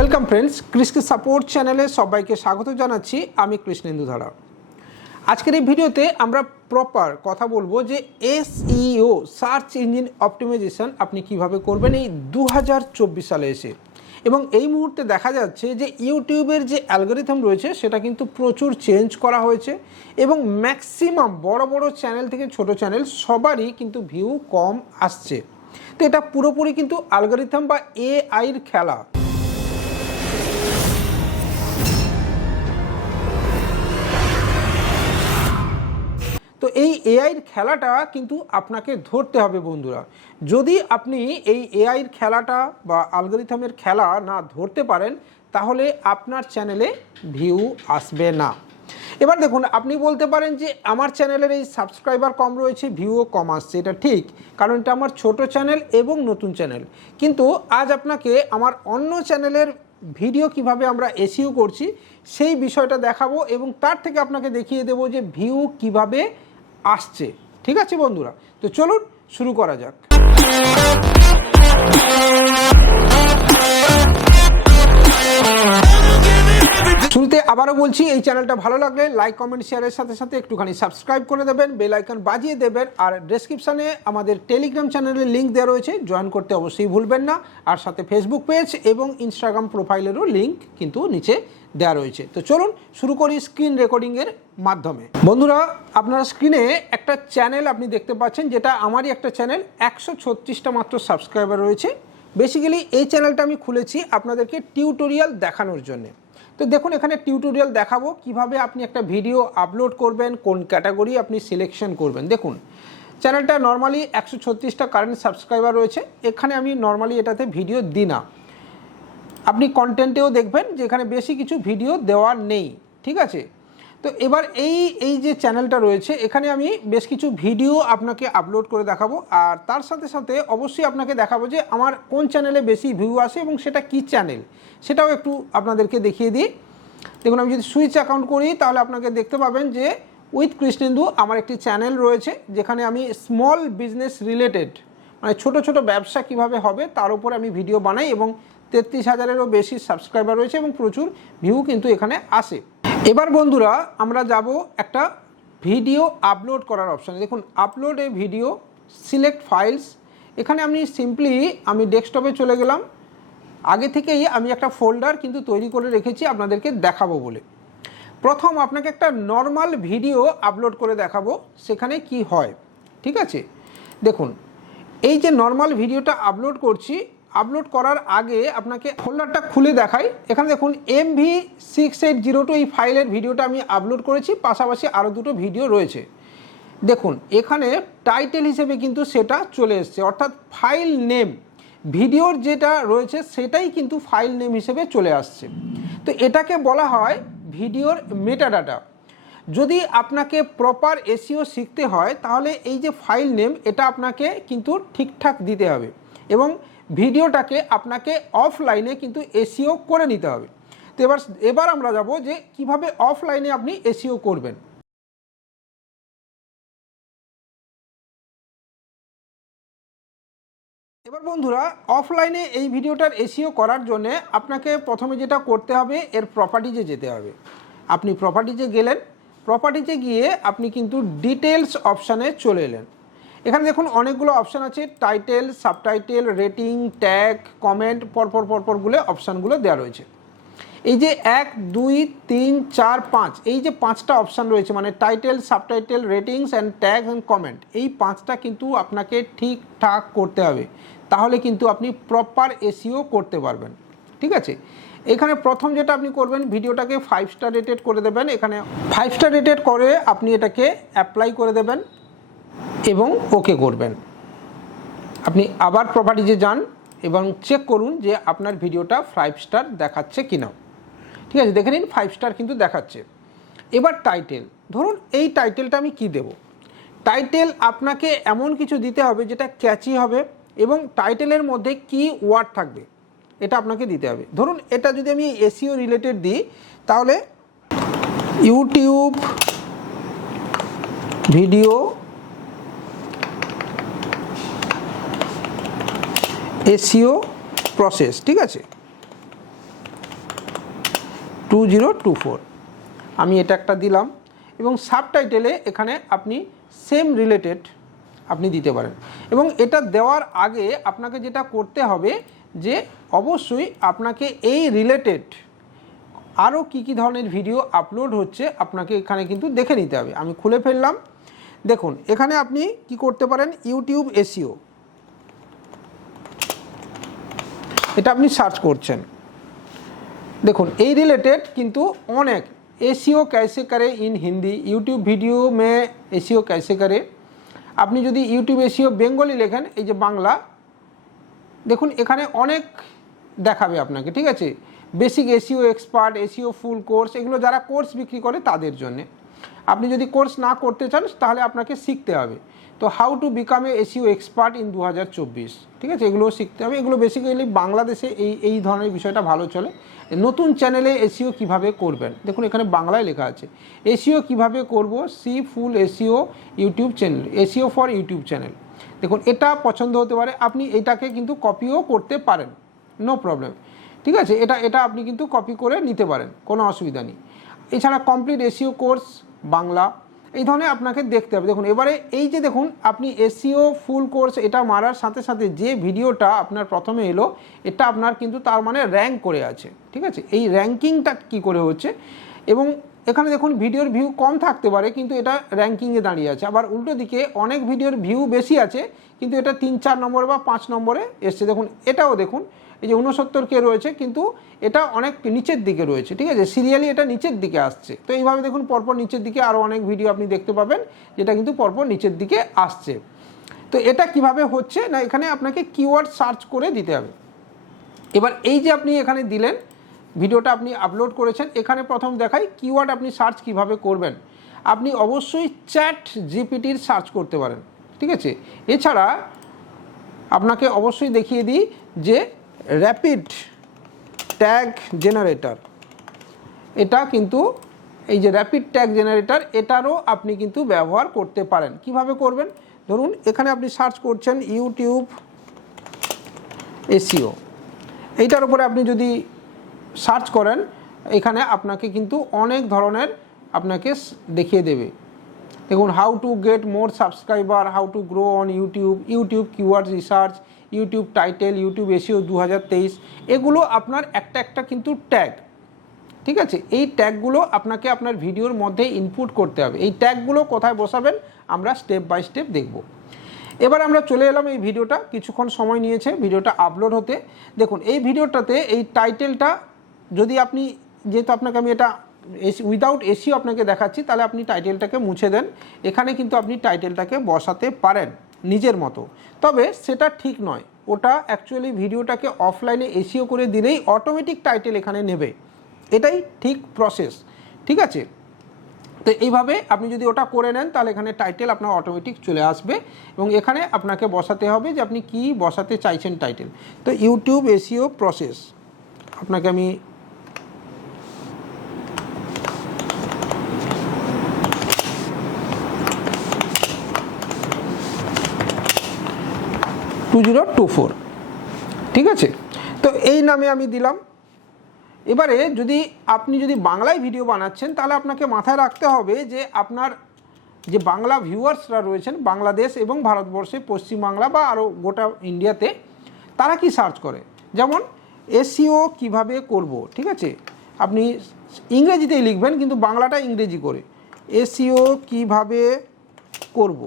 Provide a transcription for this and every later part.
Welcome friends, কৃষি support চ্যানেলে সবাইকে স্বাগত জানাচ্ছি। আমি কৃষ্ণেন্দু ধারা। আজকের এই ভিডিওতে আমরা প্রপার কথা বলবো যে এসইও সার্চ ইঞ্জিন অপটিমাইজেশন আপনি কিভাবে করবেন এই 2024 সালে এসে। এবং এই মুহূর্তে দেখা যাচ্ছে যে ইউটিউবের যে অ্যালগরিথম রয়েছে সেটা কিন্তু প্রচুর চেঞ্জ করা হয়েছে এবং ম্যাক্সিমাম বড় বড় চ্যানেল থেকে ছোট চ্যানেল সবারই কিন্তু ভিউ কম আসছে। তো এটা পুরোপুরি কিন্তু অ্যালগরিথম বা এআইয়ের খেলা। তো এই এআইয়ের খেলাটা কিন্তু আপনাকে ধরতে হবে বন্ধুরা। যদি আপনি এই এআইয়ের খেলাটা বা অ্যালগরিথমের খেলা না ধরতে পারেন তাহলে আপনার চ্যানেলে ভিউ আসবে না। এবার দেখুন, আপনি বলতে পারেন যে আমার চ্যানেলের এই সাবস্ক্রাইবার কম রয়েছে, ভিউও কম আসছে। এটা ঠিক, কারণ এটা আমার ছোট চ্যানেল এবং নতুন চ্যানেল। কিন্তু আজ আপনাকে আমার অন্য চ্যানেলের ভিডিও কিভাবে আমরা এসইও করছি সেই বিষয়টা দেখাবো এবং তার থেকে আপনাকে দেখিয়ে দেবো যে ভিউ কিভাবে আসছে। ঠিক আছে বন্ধুরা, তো চলুন শুরু করা যাক। শুরুতে আবারও বলছি, এই চ্যানেলটা ভালো লাগলে লাইক কমেন্ট শেয়ারের সাথে সাথে একটুখানি সাবস্ক্রাইব করে দেবেন, বেল আইকন বাজিয়ে দেবেন। আর ডেসক্রিপশানে আমাদের টেলিগ্রাম চ্যানেলের লিঙ্ক দেওয়া রয়েছে, জয়েন করতে অবশ্যই ভুলবেন না। আর সাথে ফেসবুক পেজ এবং ইনস্টাগ্রাম প্রোফাইলেরও লিঙ্ক কিন্তু নিচে দেওয়া রয়েছে। তো চলুন শুরু করি স্ক্রিন রেকর্ডিংয়ের মাধ্যমে। বন্ধুরা, আপনার স্ক্রিনে একটা চ্যানেল আপনি দেখতে পাচ্ছেন, যেটা আমারই একটা চ্যানেল। 136টা মাত্র সাবস্ক্রাইবার রয়েছে। বেসিক্যালি এই চ্যানেলটা আমি খুলেছি আপনাদেরকে টিউটোরিয়াল দেখানোর জন্য। তো দেখুন, এখানে টিউটোরিয়াল দেখাবো কিভাবে আপনি একটা ভিডিও আপলোড করবেন, কোন ক্যাটাগরি আপনি সিলেকশন করবেন। দেখুন, চ্যানেলটা নর্মালি 136টা কারেন্ট সাবস্ক্রাইবার রয়েছে। এখানে আমি নর্মালি এটাতে ভিডিও দিই না। আপনি কন্টেন্টেও দেখবেন যে এখানে বেশি কিছু ভিডিও দেওয়া নেই। ঠিক আছে, তো এবার এই যে চ্যানেলটা রয়েছে এখানে আমি বেশ কিছু ভিডিও আপনাকে আপলোড করে দেখাবো। আর তার সাথে সাথে অবশ্যই আপনাকে দেখাবো যে আমার কোন চ্যানেলে বেশি ভিউ আসে এবং সেটা কি চ্যানেল সেটাও একটু আপনাদেরকে দেখিয়ে দিই। দেখুন, আমি যদি সুইচ অ্যাকাউন্ট করি তাহলে আপনাকে দেখতে পাবেন যে উইথ কৃষ্ণেন্দু আমার একটি চ্যানেল রয়েছে, যেখানে আমি স্মল বিজনেস রিলেটেড মানে ছোট ছোট ব্যবসা কিভাবে হবে তার উপরে আমি ভিডিও বানাই এবং 33,000-এরও বেশি সাবস্ক্রাইবার রয়েছে এবং প্রচুর ভিউ কিন্তু এখানে আসে। এবার বন্ধুরা আমরা যাব একটা ভিডিও আপলোড করার অপশানে। দেখুন, আপলোড এ ভিডিও, সিলেক্ট ফাইলস। এখানে আমি ডেস্কটপে চলে গেলাম। আগে থেকেই আমি একটা ফোল্ডার কিন্তু তৈরি করে রেখেছি আপনাদেরকে দেখাবো বলে। প্রথম আপনাকে একটা নর্মাল ভিডিও আপলোড করে দেখাবো সেখানে কি হয়। ঠিক আছে, দেখুন এই যে নর্মাল ভিডিওটা আপলোড করছি, আপলোড করার আগে আপনাকে ফোল্ডারটা খুলে দেখাই। এখানে দেখুন MV6802 এই ফাইলের ভিডিওটা আমি আপলোড করেছি, পাশাপাশি আরও দুটো ভিডিও রয়েছে। দেখুন এখানে টাইটেল হিসেবে কিন্তু সেটা চলে এসছে, অর্থাৎ ফাইল নেম ভিডিওর যেটা রয়েছে সেটাই কিন্তু ফাইল নেম হিসেবে চলে আসছে। তো এটাকে বলা হয় ভিডিওর মেটাডাটা। যদি আপনাকে প্রপার এসইও শিখতে হয় তাহলে এই যে ফাইল নেম এটা আপনাকে কিন্তু ঠিকঠাক দিতে হবে এবং ভিডিওটাকে আপনাকে অফলাইনে কিন্তু এসইও করে নিতে হবে। তো এবার আমরা যাব যে কিভাবে অফলাইনে আপনি এসইও করবেন। এবার বন্ধুরা, অফলাইনে এই ভিডিওটার এসইও করার জন্য আপনাকে প্রথমে যেটা করতে হবে, এর প্রপার্টিজে যেতে হবে। আপনি প্রপার্টিজে গেলেন, প্রপার্টিজে গিয়ে আপনি কিন্তু ডিটেলস অপশানে চলে এলেন। এখানে দেখুন অনেকগুলো অপশান আছে, title, subtitle, rating, tag, comment, পরপরগুলো অপশানগুলো দেওয়া রয়েছে। এই যে 1, 2, 3, 4, 5 এই যে 5টা অপশান রয়েছে, মানে title, subtitle, ratings and tag and comment, এই 5টা কিন্তু আপনাকে ঠিকঠাক করতে হবে, তাহলে কিন্তু আপনি প্রপার এসইও করতে পারবেন। ঠিক আছে, এখানে প্রথম যেটা আপনি করবেন, ভিডিওটাকে 5 স্টার রেটেড করে দেবেন। এখানে 5 স্টার রেটেড করে আপনি এটাকে অ্যাপ্লাই করে দেবেন এবং ওকে করবেন। আপনি আবার প্রপার্টিজে যান এবং চেক করুন যে আপনার ভিডিওটা 5 স্টার দেখাচ্ছে কিনা। ঠিক আছে, দেখে নিন 5 স্টার কিন্তু দেখাচ্ছে। এবার টাইটেল, ধরুন এই টাইটেলটা আমি কি দেব। টাইটেল আপনাকে এমন কিছু দিতে হবে যেটা ক্যাচি হবে এবং টাইটেলের মধ্যে কি ওয়ার্ড থাকবে এটা আপনাকে দিতে হবে। ধরুন এটা যদি আমি এসইও রিলেটেড দিই তাহলে ইউটিউব ভিডিও এসইও প্রসেস। ঠিক আছে, 2024 আমি এটা একটা দিলাম এবং সাবটাইটেলে এখানে আপনি সেম রিলেটেড আপনি দিতে পারেন। এবং এটা দেওয়ার আগে আপনাকে যেটা করতে হবে যে অবশ্যই আপনাকে এই রিলেটেড আরও কী কী ধরনের ভিডিও আপলোড হচ্ছে আপনাকে এখানে কিন্তু দেখে নিতে হবে। আমি খুলে ফেললাম, দেখুন এখানে আপনি কি করতে পারেন, ইউটিউব এসইও, এটা আপনি সার্চ করছেন, দেখুন এই রিলেটেড কিন্তু অনেক एसईओ कैसे करें इन हिंदी, यूट्यूब वीडियो में एसईओ कैसे करें। আপনি যদি ইউটিউব এসইও বেঙ্গলি লেখেন, এই যে বাংলা, দেখুন এখানে অনেক দেখাবে আপনাকে, ঠিক আছে। Basic SEO expert, SEO full course, এগুলো যারা কোর্স বিক্রি করে তাদের জন্যে। আপনি যদি কোর্স না করতে চান তাহলে আপনাকে শিখতে হবে। তো how to become a SEO expert in 2024, ঠিক আছে, এগুলো শিখতে হবে। এগুলো বেসিক্যালি বাংলাদেশে এই ধরনের বিষয়টা ভালো চলে। নতুন চ্যানেলে এসইও কিভাবে করবেন, দেখুন এখানে বাংলায় লেখা আছে এসইও কিভাবে করব, see full SEO YouTube channel, SEO for YouTube channel. দেখুন এটা পছন্দ হতে পারে, আপনি এটাকে কিন্তু কপিও করতে পারেন, নো প্রবলেম, ঠিক আছে। এটা আপনি কিন্তু কপি করে নিতে পারেন, কোনো অসুবিধা নেই। এছাড়া কমপ্লিট এসইও কোর্স বাংলা, এই ধরনের আপনাকে দেখতে হবে। দেখুন এবারে এই যে দেখুন আপনি এসইও ফুল কোর্স এটা মারার সাথে সাথে যে ভিডিওটা আপনার প্রথমে এলো, এটা আপনার কিন্তু তার মানে র্যাঙ্ক করে আছে, ঠিক আছে। এই র্যাঙ্কিংটা কি করে হচ্ছে, এবং এখানে দেখুন ভিডিওর ভিউ কম থাকতে পারে কিন্তু এটা র্যাঙ্কিংয়ে দাঁড়িয়ে আছে। আবার উল্টো দিকে অনেক ভিডিওর ভিউ বেশি আছে কিন্তু এটা 3-4 নম্বরে বা 5 নম্বরে এসছে। দেখুন এটাও দেখুন এই যে 69K রয়েছে কিন্তু এটা অনেক নিচের দিকে রয়েছে, ঠিক আছে, সিরিয়ালি এটা নিচের দিকে আসছে। তো এইভাবে দেখুন পরপর নিচের দিকে আরও অনেক ভিডিও আপনি দেখতে পাবেন যেটা কিন্তু পরপর নিচের দিকে আসছে। তো এটা কিভাবে হচ্ছে না, এখানে আপনাকে কিওয়ার্ড সার্চ করে দিতে হবে। এবার এই যে আপনি এখানে দিলেন ভিডিওটা আপনি আপলোড করেছেন, এখানে প্রথম দেখাই কিওয়ার্ড আপনি সার্চ কিভাবে করবেন। আপনি অবশ্যই চ্যাট জিপিটির সার্চ করতে পারেন, ঠিক আছে। এছাড়া আপনাকে অবশ্যই দেখিয়ে দিই যে র্যাপিড ট্যাগ জেনারেটর, এটা কিন্তু এই যে র্যাপিড ট্যাগ জেনারেটর এটারও আপনি কিন্তু ব্যবহার করতে পারেন। কিভাবে করবেন, ধরুন এখানে আপনি সার্চ করছেন ইউটিউব এসইও, এইটার উপরে আপনি যদি সার্চ করেন এখানে আপনাকে কিন্তু অনেক ধরনের আপনাকে দেখিয়ে দেবে। দেখুন how to get more subscriber, how to grow on YouTube, YouTube keyword research, YouTube title, YouTube SEO 2023, এগুলো আপনার একটা কিন্তু ট্যাগ, ঠিক আছে। এই ট্যাগগুলো আপনাকে আপনার ভিডিওর মধ্যে ইনপুট করতে হবে। এই ট্যাগগুলো কোথায় বসাবেন আমরা স্টেপ বাই স্টেপ দেখব। এবার আমরা চলে এলাম, এই ভিডিওটা কিছুক্ষণ সময় নিয়েছে ভিডিওটা আপলোড হতে। দেখুন এই ভিডিওটাতে এই টাইটেলটা যদি আপনি, যেহেতু আপনাকে আমি এটা উইদাউট এসইও আপনাকে দেখাচ্ছি, তাহলে আপনি টাইটেলটাকে মুছে দেন। এখানে কিন্তু আপনি টাইটেলটাকে বসাতে পারেন নিজের মতো, তবে সেটা ঠিক নয়। ওটা অ্যাকচুয়ালি ভিডিওটাকে অফলাইনে এসইও করে দিলেই অটোমেটিক টাইটেল এখানে নেবে, এটাই ঠিক প্রসেস, ঠিক আছে। তো এইভাবে আপনি যদি ওটা করে নেন তাহলে এখানে টাইটেল আপনার অটোমেটিক চলে আসবে এবং এখানে আপনাকে বসাতে হবে যে আপনি কি বসাতে চাইছেন টাইটেল। তো ইউটিউব এসইও প্রসেস আপনাকে আমি (2024), ঠিক আছে। তো এই নামে আমি দিলাম। এবারে আপনি যদি বাংলায় ভিডিও বানাচ্ছেন তাহলে আপনাকে মাথায় রাখতে হবে যে আপনার যে বাংলা ভিউয়ার্সরা রয়েছেন বাংলাদেশ এবং ভারতবর্ষে, পশ্চিমবাংলা বা আরও গোটা ইন্ডিয়াতে, তারা কি সার্চ করে। যেমন এসইও কিভাবে করব, ঠিক আছে, আপনি ইংরেজিতেই লিখবেন কিন্তু বাংলাটা ইংরেজি করে, এসইও কিভাবে করব,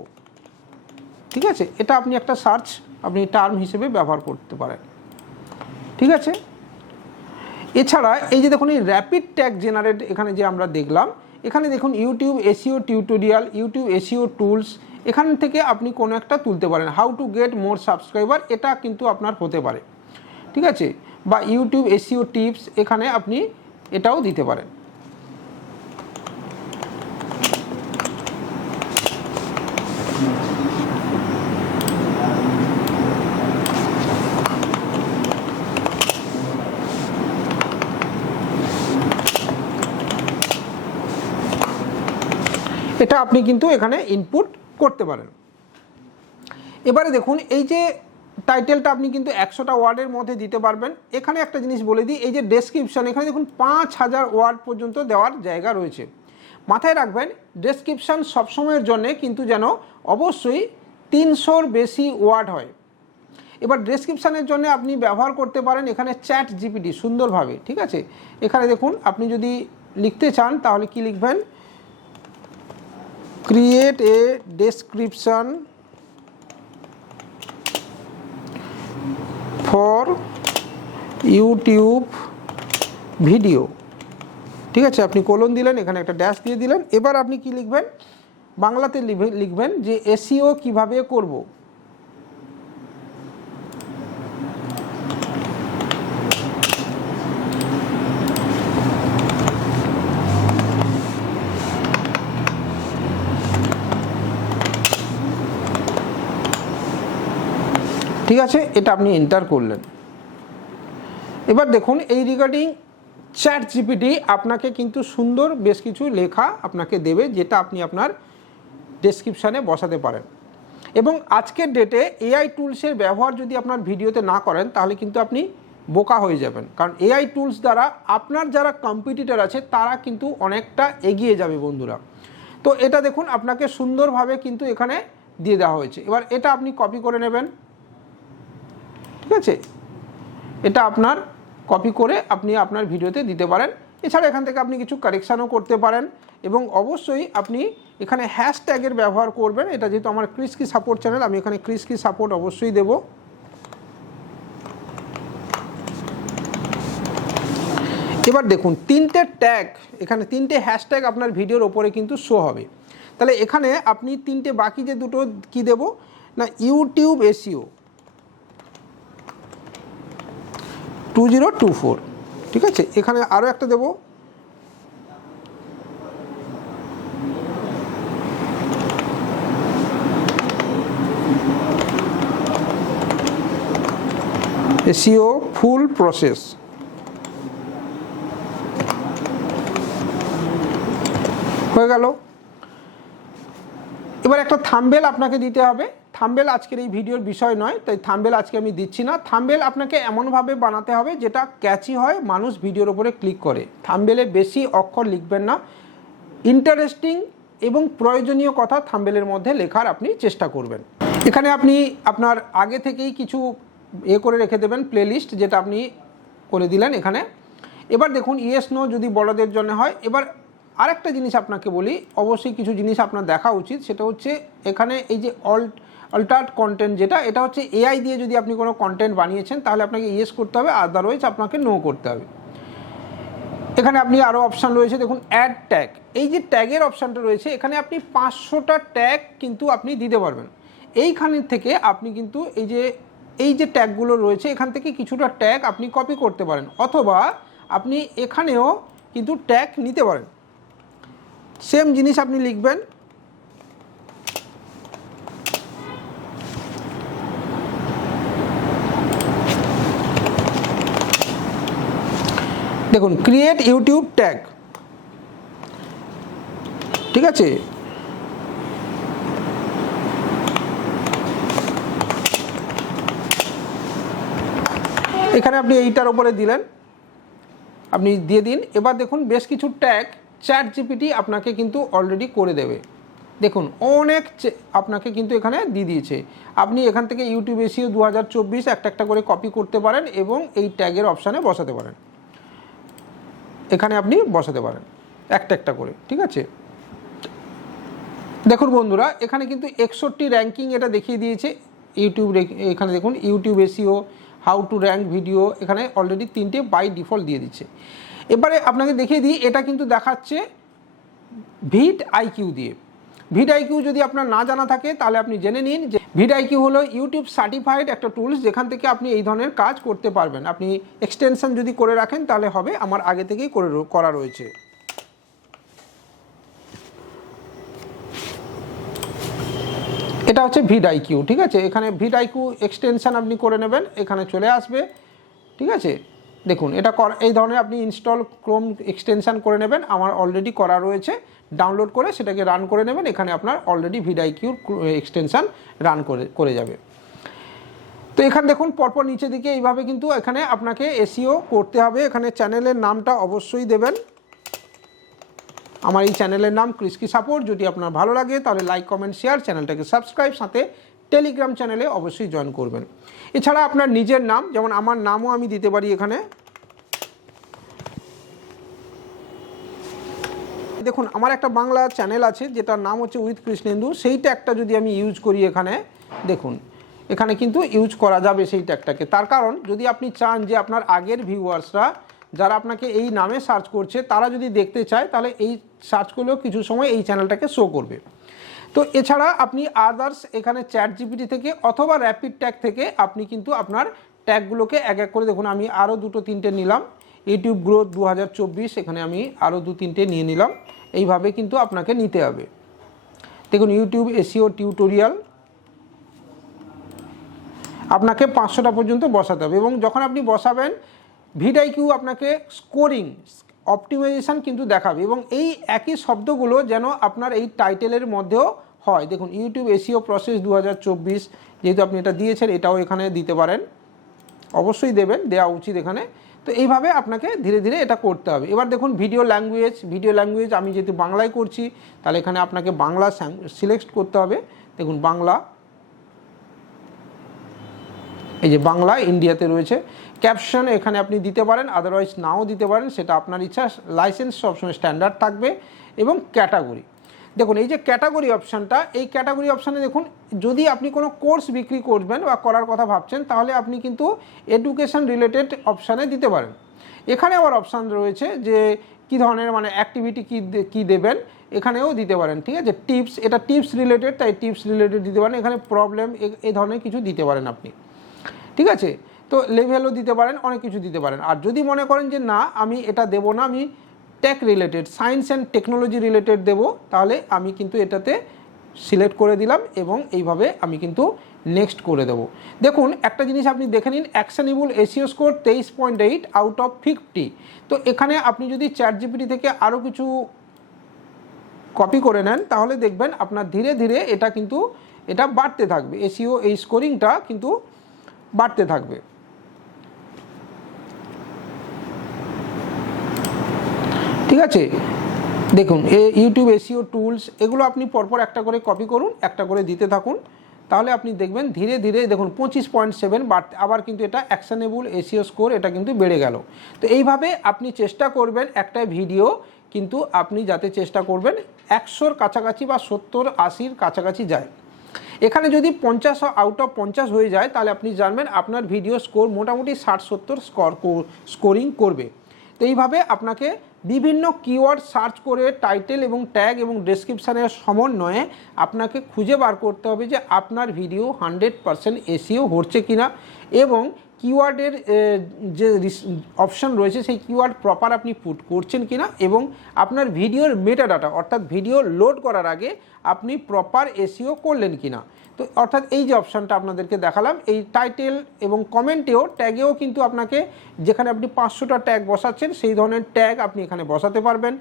ঠিক আছে। এটা আপনি একটা সার্চ আপনি টার্ম হিসেবে ব্যবহার করতে পারেন, ঠিক আছে। এছাড়া এই যে দেখুন এই র্যাপিড ট্যাগ জেনারেট এখানে যে আমরা দেখলাম, এখানে দেখুন YouTube SEO tutorial, YouTube SEO tools, এখান থেকে আপনি কোনো একটা তুলতে পারেন। How to get more subscriber, এটা কিন্তু আপনার হতে পারে, ঠিক আছে, বা ইউটিউব এসইও টিপস, এখানে আপনি এটাও দিতে পারেন। এটা আপনি কিন্তু এখানে ইনপুট করতে পারেন। এবারে দেখুন এই যে টাইটেলটা আপনি কিন্তু 100টা ওয়ার্ডের মধ্যে দিতে পারবেন। এখানে একটা জিনিস বলে দিই, এই যে ডেসক্রিপশন, এখানে দেখুন 5000 ওয়ার্ড পর্যন্ত দেওয়ার জায়গা রয়েছে। মাথায় রাখবেন ডেসক্রিপশন সবসময়ের জন্যে কিন্তু যেন অবশ্যই 300-র বেশি ওয়ার্ড হয়। এবার ডেসক্রিপশানের জন্য আপনি ব্যবহার করতে পারেন এখানে চ্যাট জিপিটি সুন্দরভাবে, ঠিক আছে। এখানে দেখুন আপনি যদি লিখতে চান তাহলে কি লিখবেন, create a description for YouTube video, ঠিক আছে। আপনি কোলন দিলেন, এখানে একটা ড্যাশ দিয়ে দিলেন। এবার আপনি কি লিখবেন, বাংলাতে লিখবেন যে এসইও কিভাবে করব। ঠিক আছে, এটা আপনি এন্টার করলেন। এবার দেখুন এই রিগার্ডিং চ্যাট জিপিটি আপনাকে কিন্তু সুন্দর বেশ কিছু লেখা আপনাকে দেবে, যেটা আপনি আপনার ডেসক্রিপশানে বসাতে পারেন। এবং আজকের ডেটে এআই টুলসের ব্যবহার যদি আপনার ভিডিওতে না করেন তাহলে কিন্তু আপনি বোকা হয়ে যাবেন, কারণ এআই টুলস দ্বারা আপনার যারা কম্পিটিটর আছে তারা কিন্তু অনেকটা এগিয়ে যাবে বন্ধুরা। তো এটা দেখুন আপনাকে সুন্দরভাবে কিন্তু এখানে দিয়ে দেওয়া হয়েছে। এবার এটা আপনি কপি করে নেবেন, ঠিক আছে। এটা আপনার কপি করে আপনি আপনার ভিডিওতে দিতে পারেন। এছাড়া এখান থেকে আপনি কিছু কারেকশানও করতে পারেন এবং অবশ্যই আপনি এখানে হ্যাশট্যাগের ব্যবহার করবেন। এটা যেহেতু আমার ক্রিসকি সাপোর্ট চ্যানেল, আমি এখানে ক্রিসকি সাপোর্ট অবশ্যই দেব। এবার দেখুন 3টে ট্যাগ, এখানে 3টে হ্যাশট্যাগ আপনার ভিডিওর ওপরে কিন্তু শো হবে। তাহলে এখানে আপনি 3টে বাকি যে দুটো কি দেব না, ইউটিউব এসইও 2024, ঠিক আছে। এখানে আরও একটা দেব এসইও ফুল প্রসেস, হয়ে গেল। এবার একটা থাম্বনেল আপনাকে দিতে হবে। থাম্বনেল আজকের এই ভিডিওর বিষয় নয়, তাই থাম্বনেল আজকে আমি দিচ্ছি না। থাম্বনেল আপনাকে এমনভাবে বানাতে হবে যেটা ক্যাচি হয়, মানুষ ভিডিওর ওপরে ক্লিক করে। থাম্বনেলে বেশি অক্ষর লিখবেন না, ইন্টারেস্টিং এবং প্রয়োজনীয় কথা থাম্বনেলের মধ্যে লেখার আপনি চেষ্টা করবেন। এখানে আপনি আপনার আগে থেকেই কিছু করে রেখে দেবেন প্লেলিস্ট, যেটা আপনি করে দিলেন এখানে। এবার দেখুন ইয়েস নো যদি বড়দের জন্য হয়। এবার আরেকটা জিনিস আপনাকে বলি, অবশ্যই কিছু জিনিস আপনার দেখা উচিত, সেটা হচ্ছে এখানে এই যে অল্টার্ড কন্টেন্ট, যেটা এটা হচ্ছে এআই দিয়ে যদি আপনি কোনো কন্টেন্ট বানিয়েছেন তাহলে আপনাকে ইয়েস করতে হবে, আদারওয়াইজ আপনাকে নো করতে হবে। এখানে আপনি আরও অপশান রয়েছে দেখুন, অ্যাড ট্যাগ, এই যে ট্যাগের অপশানটা রয়েছে এখানে আপনি 500টা ট্যাগ কিন্তু আপনি দিতে পারবেন। এইখানে থেকে আপনি কিন্তু এই যে ট্যাগগুলো রয়েছে এখান থেকে কিছুটা ট্যাগ আপনি কপি করতে পারেন, অথবা আপনি এখানেও কিন্তু ট্যাগ নিতে পারেন। সেম জিনিস আপনি লিখবেন, দেখুন ক্রিয়েট ইউটিউব ট্যাগ, ঠিক আছে। এখানে আপনি এইটার উপরে দিলেন, আপনি দিয়ে দিন। এবার দেখুন বেশ কিছু ট্যাগ চ্যাট জিপিটি আপনাকে কিন্তু অলরেডি করে দেবে। দেখুন অনেক আপনাকে কিন্তু এখানে দিয়ে দিয়েছে। আপনি এখান থেকে ইউটিউব এসইও 2024 একটা করে কপি করতে পারেন এবং এই ট্যাগের অপশানে বসাতে পারেন। এখানে আপনি বসাতে পারেন একটা করে, ঠিক আছে। দেখুন বন্ধুরা এখানে কিন্তু 61 র্যাঙ্কিং এটা দেখিয়ে দিয়েছে ইউটিউব। এখানে দেখুন YouTube SEO, how to rank video, এখানে অলরেডি 3টে বাই ডিফল্ট দিয়ে দিচ্ছে। এবারে আপনাকে দেখিয়ে দিই, এটা কিন্তু দেখাচ্ছে ভিড আইকিউ দিয়ে। ভিড আইকিউ যদি আপনার না জানা থাকে তাহলে আপনি জেনে নিন যে ভিড আইকিউ হলো ইউটিউব সার্টিফাইড একটা টুলস, যেখান থেকে আপনি এই ধরনের কাজ করতে পারবেন। আপনি এক্সটেনশন যদি করে রাখেন তাহলে হবে, আমার আগে থেকেই করা রয়েছে। এটা হচ্ছে ভিড আইকিউ, ঠিক আছে। এখানে ভিড আইকিউ এক্সটেনশন আপনি করে নেবেন, এখানে চলে আসবে, ঠিক আছে। দেখুন এটা এই ধরনের আপনি ইনস্টল ক্রোম এক্সটেনশন করে নেবেন, আমার অলরেডি করা রয়েছে। ডাউনলোড করে সেটাকে রান করে নেবেন, এখানে আপনার অলরেডি ভিড আইকিউর এক্সটেনশন রান করে যাবে। তো এখানে দেখুন পরপর নিচে দিকে এইভাবে কিন্তু এখানে আপনাকে এসইও করতে হবে। এখানে চ্যানেলের নামটা অবশ্যই দেবেন। আমার এই চ্যানেলের নাম কৃষকি সাপোর্ট। যদি আপনার ভালো লাগে তাহলে লাইক কমেন্ট শেয়ার, চ্যানেলটাকে সাবস্ক্রাইব, সাথে টেলিগ্রাম চ্যানেলে অবশ্যই জয়েন করবেন। এছাড়া আপনার নিজের নাম, যেমন আমার নামও আমি দিতে পারি এখানে। দেখুন আমার একটা বাংলা চ্যানেল আছে যেটার নাম হচ্ছে উইথ কৃষ্ণেন্দু, সেই ট্যাগটা যদি আমি ইউজ করি এখানে, দেখুন এখানে কিন্তু ইউজ করা যাবে সেই ট্যাগটাকে। তার কারণ যদি আপনি চান যে আপনার আগের ভিউয়ার্সরা যারা আপনাকে এই নামে সার্চ করছে তারা যদি দেখতে চায়, তাহলে এই সার্চ করলেও কিছু সময় এই চ্যানেলটাকে শো করবে। তো এছাড়া আপনি আদার্স এখানে ChatGPT থেকে অথবা র্যাপিড ট্যাগ থেকে আপনি কিন্তু আপনার ট্যাগগুলোকে এক এক করে, দেখুন আমি আরও 2-3টে নিলাম। ইউটিউব গ্রোথ 2024, এখানে আমি আরও 2-3টে নিয়ে নিলাম। এইভাবে কিন্তু আপনাকে নিতে হবে। দেখুন ইউটিউব এসইও টিউটোরিয়াল, আপনাকে 500টা পর্যন্ত বসাতে হবে। এবং যখন আপনি বসাবেন ভিডিআইকিউ আপনাকে স্কোরিং অপটিমাইজেশান কিন্তু দেখাবে, এবং এই একই শব্দগুলো যেন আপনার এই টাইটেলের মধ্যেও হয়। দেখুন ইউটিউব এসইও প্রসেস 2024, যেহেতু আপনি এটা দিয়েছেন এটাও এখানে দিতে পারেন, অবশ্যই দেবেন, দেওয়া উচিত এখানে। তো এইভাবে আপনাকে ধীরে ধীরে এটা করতে হবে। এবার দেখুন ভিডিও ল্যাঙ্গুয়েজ আমি যেহেতু বাংলায় করছি, তাহলে এখানে আপনাকে বাংলা সিলেক্ট করতে হবে। দেখুন বাংলা, এই যে বাংলা ইন্ডিয়াতে রয়েছে। ক্যাপশন এখানে আপনি দিতে পারেন, আদারওয়াইজ নাও দিতে পারেন, সেটা আপনার ইচ্ছা। লাইসেন্স সবসময় স্ট্যান্ডার্ড থাকবে। এবং ক্যাটাগরি, দেখুন এই যে ক্যাটাগরি অপশানটা, এই ক্যাটাগরি অপশানে দেখুন যদি আপনি কোনো কোর্স বিক্রি করবেন বা করার কথা ভাবছেন, তাহলে আপনি কিন্তু এডুকেশন রিলেটেড অপশানে দিতে পারেন। এখানে আবার অপশান রয়েছে যে কী ধরনের মানে অ্যাক্টিভিটি কী দেবেন, এখানেও দিতে পারেন। ঠিক আছে, টিপস, এটা টিপস রিলেটেড, তাই টিপস রিলেটেড দিতে পারেন। এখানে প্রবলেম এই ধরনের কিছু দিতে পারেন আপনি। ঠিক আছে, তো লেভেলও দিতে পারেন, অনেক কিছু দিতে পারেন। আর যদি মনে করেন যে না আমি এটা দেবো না, আমি tech related, science and technology related দেবো, তাহলে আমি কিন্তু এটাতে সিলেক্ট করে দিলাম এবং এইভাবে আমি কিন্তু নেক্সট করে দেবো। দেখুন একটা জিনিস আপনি দেখে নিন, actionable SEO score 23.8 out of 50। তো এখানে আপনি যদি ChatGPT থেকে আরও কিছু কপি করে নেন, তাহলে দেখবেন আপনার ধীরে ধীরে এটা কিন্তু এটা বাড়তে থাকবে, এসইও এই স্কোরিংটা কিন্তু বাড়তে থাকবে। ঠিক আছে, দেখুন ইউটিউব এসইও টুলস, এগুলো আপনি পরপর একটা করে কপি করুন, একটা করে দিতে থাকুন, তাহলে আপনি দেখবেন ধীরে ধীরে দেখুন 25.7 বাড়তে, আবার কিন্তু এটা অ্যাকশনেবল এসইও স্কোর এটা কিন্তু বেড়ে গেল। তো এইভাবে আপনি চেষ্টা করবেন একটা ভিডিও কিন্তু আপনি যাতে চেষ্টা করবেন 100-র কাছাকাছি বা 70-80-র কাছাকাছি যায়। এখানে যদি 50 আউট অফ 50 হয়ে যায়, তাহলে আপনি জানবেন আপনার ভিডিও স্কোর মোটামুটি 60-70 স্কোরিং করবে। তো এইভাবে আপনাকে বিভিন্ন কিওয়ার্ড সার্চ করে টাইটেল এবং ট্যাগ এবং ডেসক্রিপশানের সমন্বয়ে আপনাকে খুঁজে বার করতে হবে যে আপনার ভিডিও 100% এসইও হচ্ছে কিনা, এবং কিওয়ার্ডের যে অপশান রয়েছে সেই কিওয়ার্ড প্রপার আপনি পুট করছেন কিনা, এবং আপনার ভিডিওর মেটাডাটা অর্থাৎ ভিডিও লোড করার আগে আপনি প্রপার এসইও করলেন কিনা। তো অর্থাৎ এই যে অপশানটা আপনাদেরকে দেখালাম, এই টাইটেল এবং কমেন্টেও ট্যাগেও কিন্তু আপনাকে, যেখানে আপনি 500টা ট্যাগ বসাচ্ছেন সেই ধরনের ট্যাগ আপনি এখানে বসাতে পারবেন।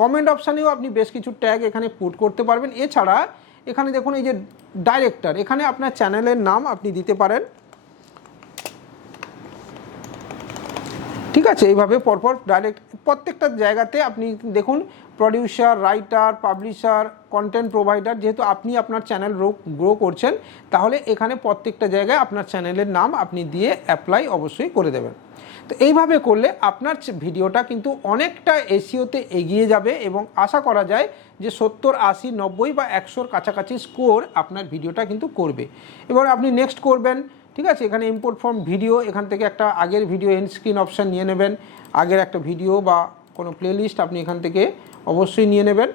কমেন্ট অপশানেও আপনি বেশ কিছু ট্যাগ এখানে পুট করতে পারবেন। এছাড়া এখানে দেখুন এই যে ডাইরেক্টর, এখানে আপনার চ্যানেলের নাম আপনি দিতে পারেন। ঠিক আছে, এইভাবে পরপর ডাইরেক্ট প্রত্যেকটা জায়গাতে আপনি দেখুন producer, writer, publisher, content provider, যেহেতু আপনি আপনার চ্যানেল গ্রো করছেন, তাহলে এখানে প্রত্যেকটা জায়গায় আপনার চ্যানেলের নাম আপনি দিয়ে অ্যাপ্লাই অবশ্যই করে দেবেন। তো এইভাবে করলে আপনার ভিডিওটা কিন্তু অনেকটা এসইওতে এগিয়ে যাবে, এবং আশা করা যায় যে 70, 80, 90 বা 100-র কাছাকাছি স্কোর আপনার ভিডিওটা কিন্তু করবে। এবার আপনি নেক্সট করবেন। ঠিক আছে, এখানে ইম্পোর্ট ফ্রম ভিডিও, এখান থেকে একটা আগের ভিডিও এন্ড স্ক্রিন অপশান নিয়ে নেবেন। আগের একটা ভিডিও বা কোনো প্লেলিস্ট আপনি এখান থেকে অবশ্যই নিয়ে নেবেন।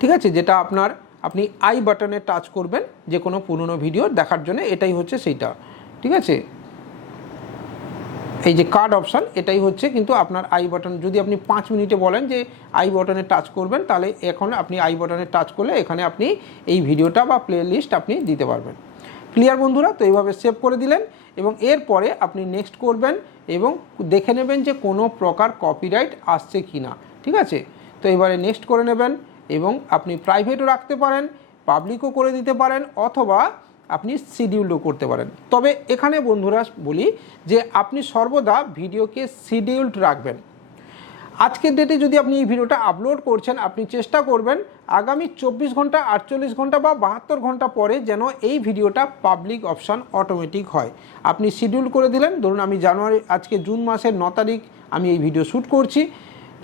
ঠিক আছে, যেটা আপনি আই বাটনে টাচ করবেন যে কোনো পুরনো ভিডিও দেখার জন্য, এটাই হচ্ছে সেইটা। ঠিক আছে, এই যে কার্ড অপশান এটাই হচ্ছে কিন্তু আপনার আই বাটন। যদি আপনি 5 মিনিটে বলেন যে আই বাটনে টাচ করবেন, তাহলে এখন আপনি আই বাটনে টাচ করলে এখানে আপনি এই ভিডিওটা বা প্লে লিস্ট আপনি দিতে পারবেন। ক্লিয়ার বন্ধুরা? তো এইভাবে সেভ করে দিলেন, এবং এরপরে আপনি নেক্সট করবেন এবং দেখে নেবেন যে কোনো প্রকার কপিরাইট আসছে কি না। ঠিক আছে, তো এবারে নেক্সট করে নেবেন, এবং আপনি প্রাইভেটও রাখতে পারেন, পাবলিকও করে দিতে পারেন, অথবা আপনি শিডিউলও করতে পারেন। তবে এখানে বন্ধুরা বলি যে আপনি সর্বদা ভিডিওকে শিডিউলড রাখবেন। আজকের ডেটে যদি আপনি এই ভিডিওটা আপলোড করছেন, আপনি চেষ্টা করবেন আগামী 24 ঘন্টা, 48 ঘন্টা বা 72 ঘন্টা পরে যেন এই ভিডিওটা পাবলিক অপশান অটোমেটিক হয়। আপনি শিডিউল করে দিলেন, ধরুন আমি আজকে জুন মাসের 9 তারিখ আমি এই ভিডিও শ্যুট করছি,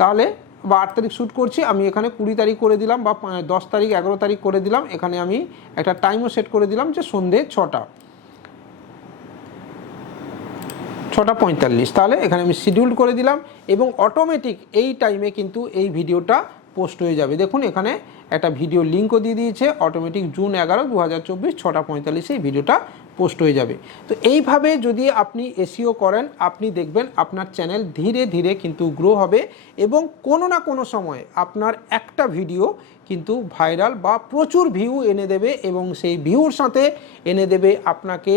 তাহলে বা 8 তারিখ শ্যুট করছি, আমি এখানে 20 তারিখ করে দিলাম বা 10 তারিখ 11 তারিখ করে দিলাম। এখানে আমি একটা টাইমও সেট করে দিলাম যে সন্ধ্যে 6:45, তাহলে এখানে আমি শিডিউল করে দিলাম এবং অটোমেটিক এই টাইমে কিন্তু এই ভিডিওটা পোস্ট হয়ে যাবে। দেখুন এখানে একটা ভিডিও লিঙ্কও দিয়ে দিয়েছে, অটোমেটিক জুন 11, 2024 6:45 এই ভিডিওটা পোস্ট হয়ে যাবে। তো এইভাবে যদি আপনি এসইও করেন, আপনি দেখবেন আপনার চ্যানেল ধীরে ধীরে কিন্তু গ্রো হবে এবং কোনো না কোনো সময় আপনার একটা ভিডিও কিন্তু ভাইরাল বা প্রচুর ভিউ এনে দেবে এবং সেই ভিউর সাথে এনে দেবে আপনাকে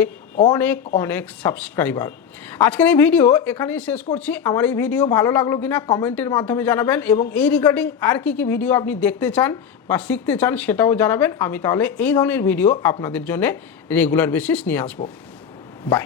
অনেক অনেক সাবস্ক্রাইবার। আজকের এই ভিডিও এখানেই শেষ করছি। আমার এই ভিডিও ভালো লাগলো কিনা কমেন্টের মাধ্যমে জানাবেন এবং এই রিগার্ডিং আর কি ভিডিও আপনি দেখতে চান বা শিখতে চান সেটাও জানাবেন। আমি তাহলে এই ধরনের ভিডিও আপনাদের জন্য রেগুলার বেসিস নিয়ে আসবো। বাই।